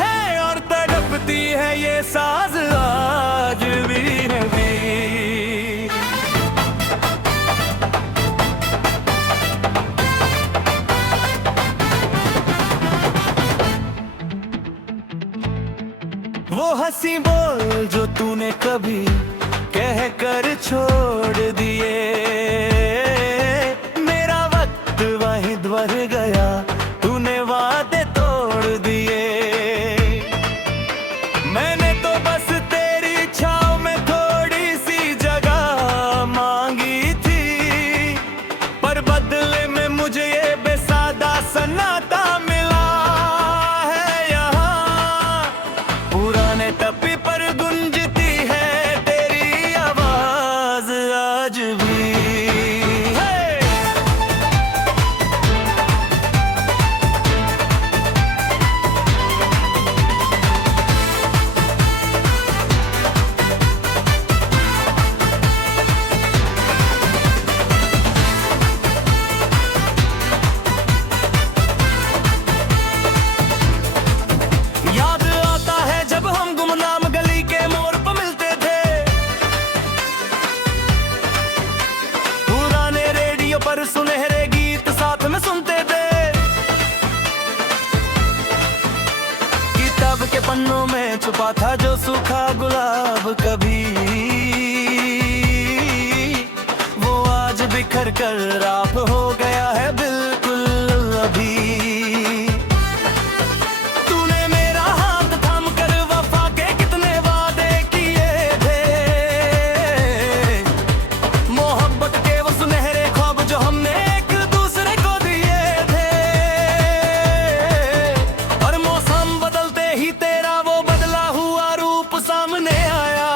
है और तड़पती है ये साज आज भी। वो हंसी बोल जो तूने कभी कह कर छोड़ दिए, मेरा वक्त वहीं ध्वर गया, तूने वादे तोड़ दिए। मैंने तो बस तेरी छाँव में थोड़ी सी जगह मांगी थी, पर बदले में मुझे ये बेसादा सन्नाटा मिला है। यहाँ पुराने टप्पी पर गुंजती है तेरी आवाज आज भी। याद आता है जब हम गुमनाम गली के मोड़ पर मिलते थे, पुराने रेडियो पर सुनहरे गीत साथ में सुनते थे। किताब के पन्नों में छुपा था जो सूखा गुलाब कभी, वो आज बिखर कर राख हो गया है बिल्कुल अभी। तूने मेरा हाथ थाम कर वफा के कितने वादे किए थे, मोहब्बत के वो सुनहरे ख्वाब जो हमने एक दूसरे को दिए थे। और मौसम बदलते ही तेरा वो बदला हुआ रूप सामने आया,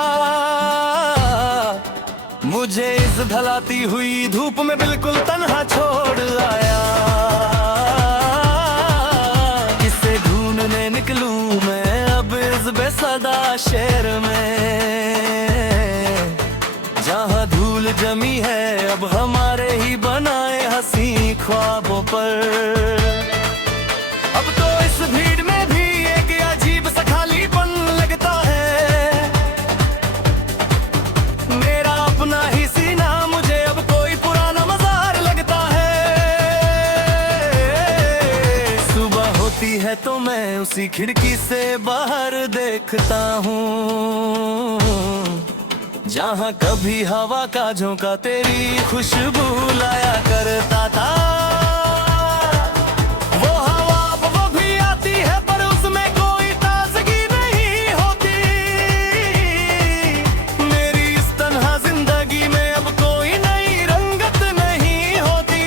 मुझे इस ढलाती हुई धूप में बिल्कुल तन्हा छोड़ आया। किसे ढूंढने निकलूं मैं अब इस बेसदा शहर में, जहां धूल जमी है अब हमारे ही बनाए हंसी ख्वाबों पर। अब तो इस भीड़ में भी एक अजीब सा खालीपन लगता है, मेरा अपना ही सीना मुझे अब कोई पुराना मजार लगता है। सुबह होती है तो मैं उसी खिड़की से बाहर देखता हूँ, जहाँ कभी हवा का झोंका तेरी खुशबू लाया करता था। वो हवा अब वो भी आती है पर उसमें कोई ताजगी नहीं होती। मेरी इस तन्हा जिंदगी में अब कोई नई रंगत नहीं होती।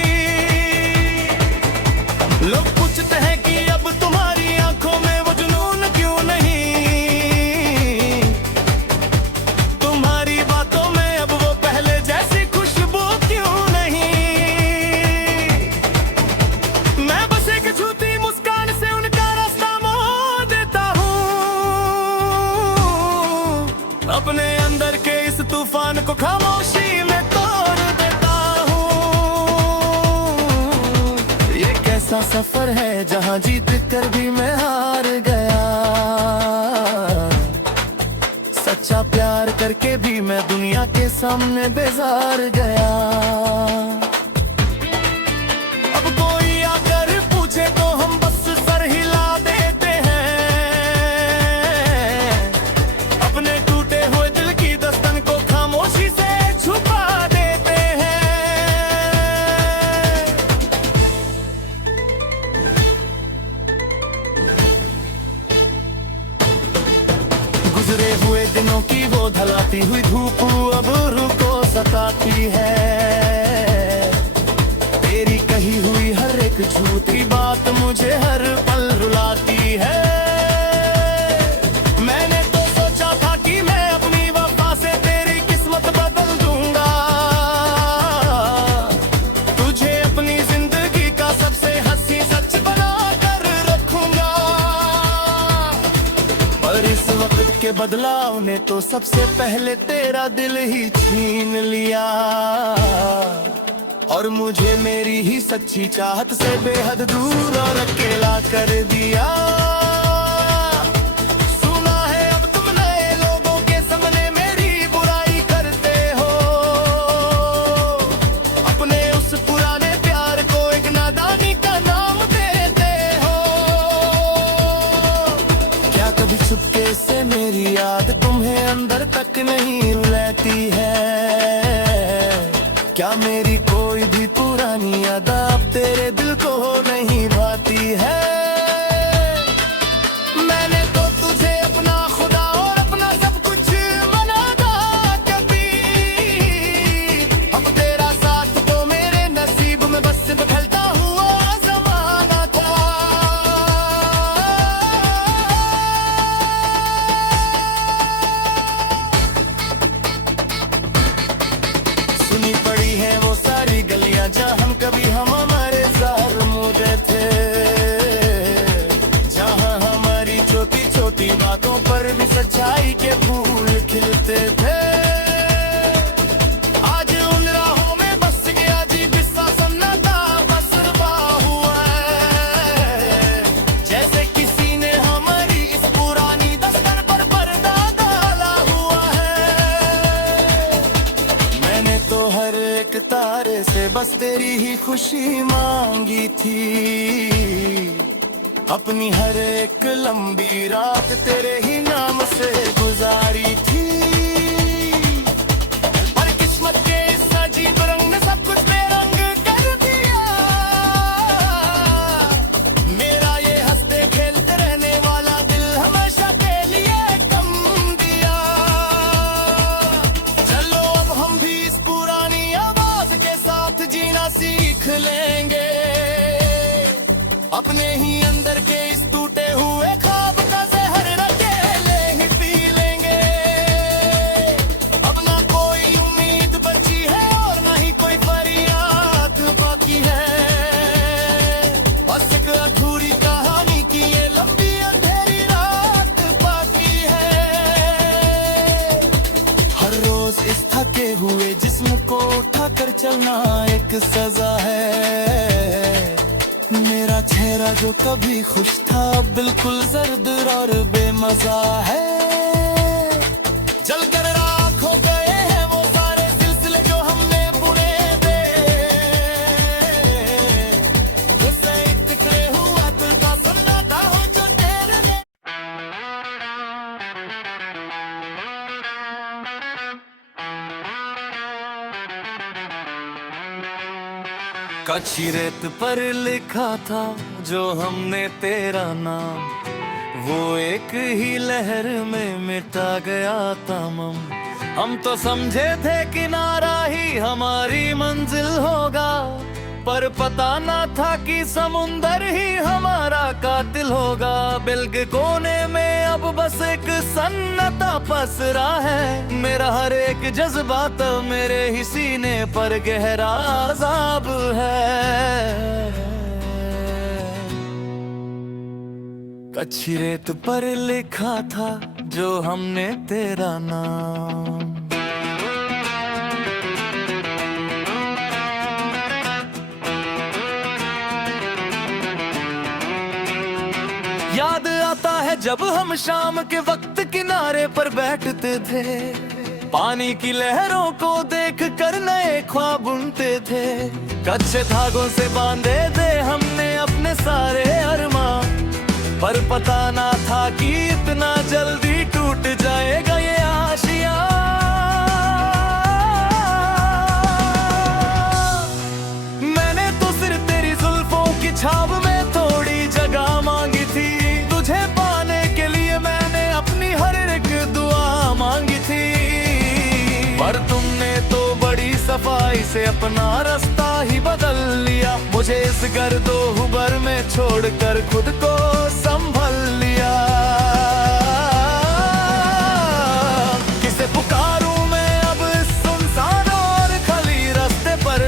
लोग पूछते हैं कि अब तुम्हारी आंखों में वो जुनून क्यों नहीं, तुम्हारी बातों में अब वो पहले जैसी खुशबू क्यों नहीं। मैं बस एक झूठी मुस्कान से उनका रास्ता मोड़ देता हूँ, अपने अंदर के इस तूफान को खामोशी में तोड़ देता हूँ। ये कैसा सफर है जहाँ जीत कर भी मैं हार गया, सच्चा प्यार करके भी मैं दुनिया के सामने बेजार गया। अब कोई आकर पूछे तो हम बस सर हिला देते हैं, अपने टूटे हुए दिल की दस्तन को खामोशी से छुपा देते हैं। गुजरे हुए दिनों की वो ढलाती हुई धूप अब रुको सताती है, तेरी कही हुई हर एक झूठी बात मुझे हर पल रुलाती है। मैंने तो सोचा था कि मैं अपनी वफा से तेरी किस्मत बदल दूंगा, तुझे अपनी जिंदगी का सबसे हंसी सच बना कर रखूंगा। पर इस वक्त के बदलाव ने तो सबसे पहले तेरा दिल ही छीन लिया, और मुझे मेरी ही सच्ची चाहत से बेहद दूर और अकेला कर दिया। कभी चुपके से मेरी याद तुम्हें अंदर तक नहीं रुलाती है। क्या मेरी कोई भी पुरानी याद अब तेरे दिल को नहीं भाती है। मैंने तो तुझे अपना खुदा और अपना सब कुछ बना था कभी। अब तेरा साथ तो मेरे नसीब में बस बदलता हुआ जमाना था। सुनी पड़ी है वो सारी गलियां जहाँ हम कभी हम हमारे साथ मुझे थे। जहाँ हमारी छोटी छोटी बातों पर भी सच्चाई के फूल खिलते थे। आज उन राहों में बस गया अजीब सा सन्नाटा बसरवा हुआ है। जैसे किसी ने हमारी इस पुरानी दस्तन पर पर्दा डाला हुआ है। मैंने तो हर एक तारे से बस तेरी ही खुशी मांगी थी। अपनी हर एक लंबी रात तेरे ही नाम से गुजारी थी। पर किस्मत के इस अजीब रंग ने सब कुछ बेरंग कर दिया। मेरा ये हंसते खेलते रहने वाला दिल हमेशा के लिए कम दिया। चलो अब हम भी इस पुरानी आवाज के साथ जीना सीख लेंगे। अपने ही अंदर के इस टूटे हुए ख्वाब का जहर अकेले ही पी लेंगे। अब ना कोई उम्मीद बची है और ना ही कोई फरियाद बाकी है। बस एक अधूरी कहानी की ये लंबी अंधेरी रात बाकी है। हर रोज इस थके हुए जिस्म को उठाकर चलना एक सजा है। मेरा चेहरा जो कभी खुश था बिल्कुल जर्द और बेमजा है। जलकर राख हो गए हैं वो सारे सिलसिले जो हमने बुने थे। उससे इतने हुआ दिल का सन्नाटा हो जो तेरे ने। कच्ची रेत पर लिखा था जो हमने तेरा नाम, वो एक ही लहर में मिटा गया तमाम। हम तो समझे थे किनारा ही हमारी मंजिल होगा, पर पता ना था कि समुंदर ही हमारा कातिल होगा। बिल के कोने में अब बस एक सन्नाटा पसरा है। मेरा हर एक जज्बात मेरे ही सीने पर गहरा अज़ाब है। कच्ची रेत पर लिखा था जो हमने तेरा नाम। याद आता है जब हम शाम के वक्त किनारे पर बैठते थे। पानी की लहरों को देख कर नए ख्वाब बुनते थे। कच्चे धागों से बांधे थे हमने अपने सारे अरमान, पर पता ना था कि इतना जल्दी टूट जाएगा ये आशिया। मैंने तो सिर्फ तेरी जुल्फों की छाव में थोड़ी जगह मांगी थी। तुझे पाने के लिए मैंने अपनी हर एक दुआ मांगी थी, पर तुमने तो बड़ी सफाई से अपना रास्ता ही बदल लिया। मुझे इस गर्दो हुबर में छोड़कर खुद को संभल लिया। किसे पुकारूं मैं अब इस सुनसान और खाली रास्ते पर,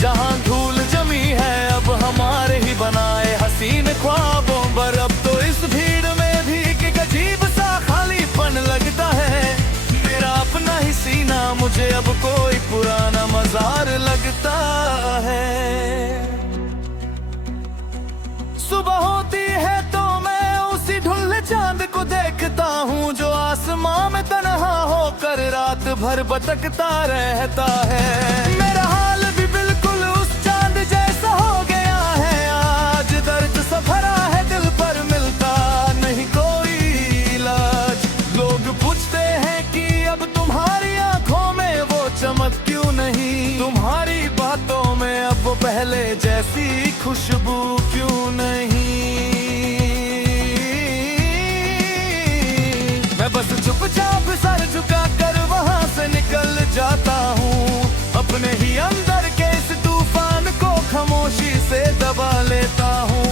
जहां धूल जमी है अब हमारे ही बनाए हसीन ख्वाबों पर। अब तो इस भीड़ में भी एक अजीब सा खालीपन लगता है। मेरा अपना ही सीना मुझे अब कोई पुराना मजार लगता है। सुबह होती है तो मैं उसी ढुल्ले चांद को देखता हूँ, जो आसमां में तन्हा होकर रात भर भटकता रहता है। मेरा हाल भी बिल्कुल उस चांद जैसा हो गया है। आज दर्द सा भरा है दिल पर, मिलता नहीं कोई खुशबू क्यों नहीं। मैं बस चुपचाप सर झुका कर वहां से निकल जाता हूँ, अपने ही अंदर के इस तूफान को खामोशी से दबा लेता हूँ।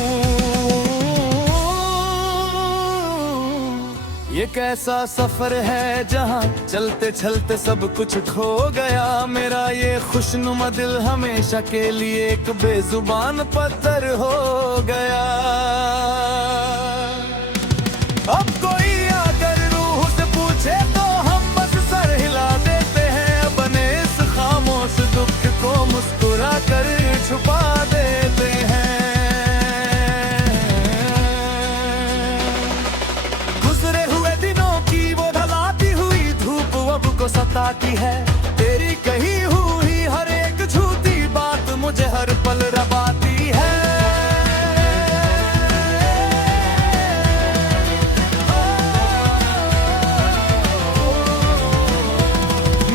ये कैसा सफर है जहाँ चलते चलते सब कुछ खो गया, मेरा ये खुशनुमा दिल हमेशा के लिए एक बेजुबान पत्थर हो गया। अब कोई अगर रूह से पूछे तो हम बस सर हिला देते हैं, बने इस खामोश दुख को मुस्कुरा कर छुपा देते हैं। गुजरे हुए दिनों की वो ढलाती हुई धूप अब को सताती है, तेरी कही हुई हर एक झूठी बात मुझे हर पल रबाती है।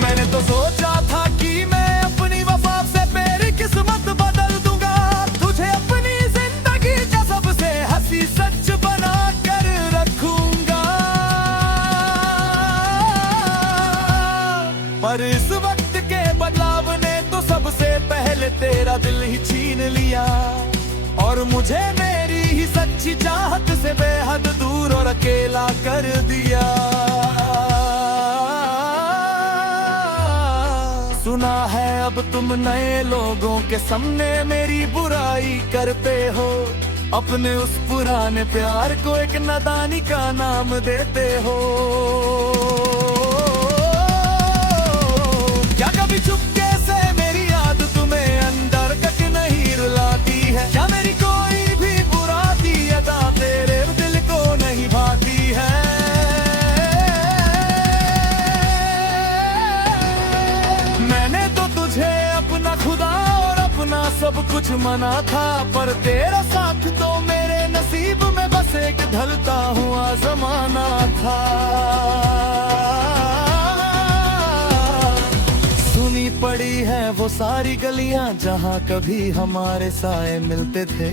मैंने तो सोचा था कि मैं अपनी वफा से मेरी किस्मत बदल दूंगा, तुझे अपनी जिंदगी का सबसे हंसी सच बना कर रखूंगा। पर इस वक्त के बदलाव ने तो सबसे पहले तेरा दिल ही छीन लिया, और मुझे मेरी ही सच्ची चाहत से बेहद दूर और अकेला कर दिया। सुना है अब तुम नए लोगों के सामने मेरी बुराई करते हो, अपने उस पुराने प्यार को एक नादानी का नाम देते हो। क्या कभी चुपके से मेरी याद तुम्हें अंदर तक नहीं रुलाती है? क्या मेरी कोई भी बुराई अदा तेरे दिल को नहीं भाती है? मैंने तो तुझे अपना खुदा और अपना सब कुछ माना था, पर तेरा साथ तो मेरे नसीब में बस एक ढलता हुआ जमाना था। सुनी पड़ी है वो सारी गलियां जहां कभी हमारे साए मिलते थे,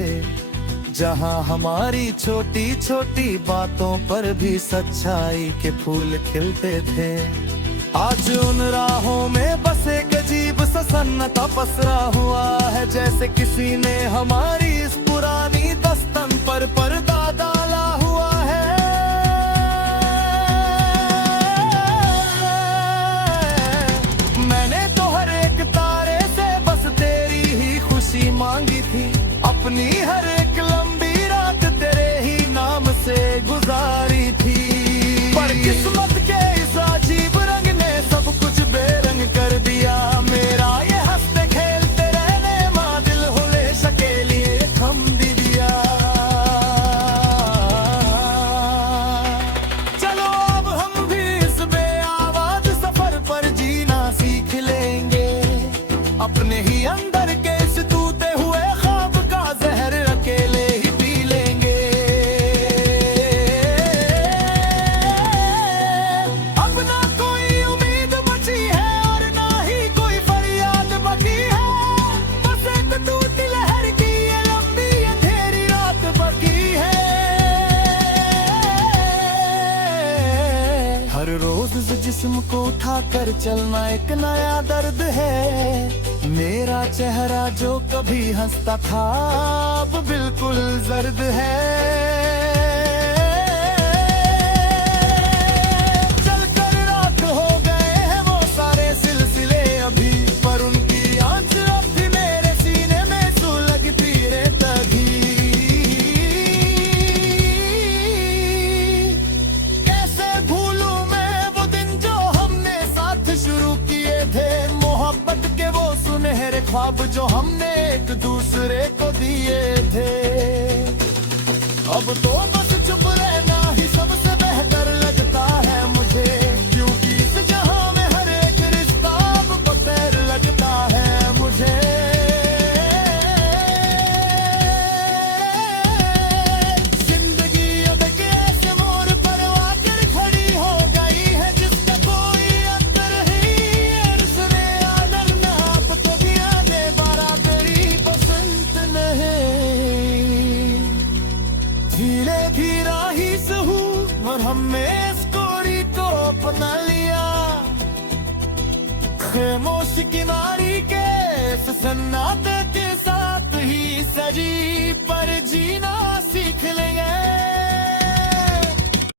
जहां हमारी छोटी छोटी बातों पर भी सच्चाई के फूल खिलते थे। आज उन राहों में बस एक अजीब सा सन्नाटा पसरा हुआ है, जैसे किसी ने हमारी इस पुरानी दस्तन पर पर्दा डाला हुआ है। मैंने तो हर एक तारे से बस तेरी ही खुशी मांगी थी, अपनी हर एक लंबी रात तेरे ही नाम से गुजारी थी। पर किस्मत के इस अजीब रंग ने सब कुछ बेरंग कर दिया, मेरा ये हंसते खेलते रहने माँ दिल हुले सके लिए थम दिया। चलो अब हम भी इस बेआवाज सफर पर जीना सीख लेंगे, अपने ही अंदर के इस टूटे हुए ख्वाब का जहर अकेले ही पी लेंगे। अब ना कोई उम्मीद बची है और ना ही कोई फरियाद बची है, बस एक टूटी लहर की ये लंबी अंधेरी रात बची है। हर रोज इस जिस्म को उठा कर चलना एक नया दर्द है, मेरा चेहरा जो कभी हंसता था अब बिल्कुल जर्द है। चलकर रात हो गए हैं वो सारे सिलसिले अभी, पर उनकी आंच अब भी मेरे सीने में सुलगती रहती। कैसे भूलूं मैं वो दिन जो हमने साथ शुरू किए थे, मोहब्बत के वो सुनहरे ख्वाब जो हमने एक दूसरे को दिए थे। अब तो बस चुप रहना ही सबसे बेहतर लगता है मुझे, क्योंकि इस जहां में हर एक रिश्ता अब बगैर लगता है मुझे। जिंदगी अब एक ऐसे मोड़ पर आकर खड़ी हो गई है, जिसका कोई अंतर ही उसने आदर ना, अब तो भी आने बारा तेरी बसंत नहीं। और हमने स्टोरी को अपना लिया। खामोश किनारी के सन्नाटे के साथ ही सजी पर जीना सीख लेंगे।